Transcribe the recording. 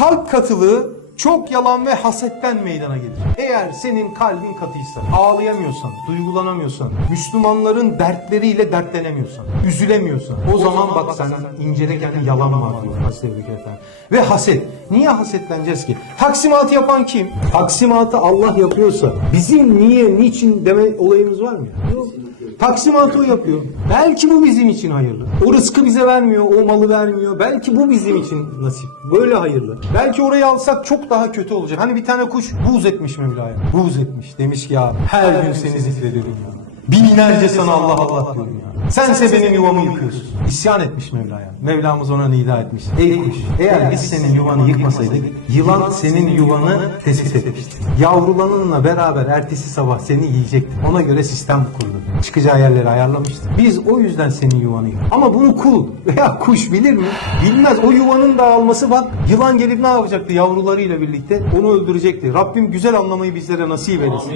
Kalp katılığı çok yalan ve hasetten meydana gelir. Eğer senin kalbin katıysa, ağlayamıyorsan, duygulanamıyorsan, Müslümanların dertleriyle dertlenemiyorsan, üzülemiyorsan, o zaman bak sen inceleken yalan var diyor Hazreti. Ve haset. Niye hasetleneceğiz ki? Taksimatı yapan kim? Taksimatı Allah yapıyorsa bizim niye, niçin deme olayımız var mı? Yok. Taksimatı o yapıyor. Belki bu bizim için hayırlı. O rızkı bize vermiyor, o malı vermiyor. Belki bu bizim için nasip. Böyle hayırlı. Belki orayı alsak çok daha kötü olacak. Hani bir tane kuş buğz etmiş Mevla'ya. Buğz etmiş. Demiş ki ya her gün seni zikrediyorum. Binlerce sana Allah Allah diyorum ya. Sense benim yuvamı yıkıyorsun. İsyan etmiş Mevla'ya. Mevlamız ona nida etmiş. Ey kuş eğer biz senin yuvanı yıkmasaydık yılan senin yuvanı tespit etmişti. Yavrularınla beraber ertesi sabah seni yiyecekti. Ona göre sistem kurdu. Çıkacağı yerleri ayarlamıştı. Biz o yüzden senin yuvanı yıktık. Ama bunu kul veya kuş bilir mi? Bilmez. O yuvanın dağılması bak yılan gelip ne yapacaktı yavrularıyla birlikte? Onu öldürecekti. Rabbim güzel anlamayı bizlere nasip eylesin.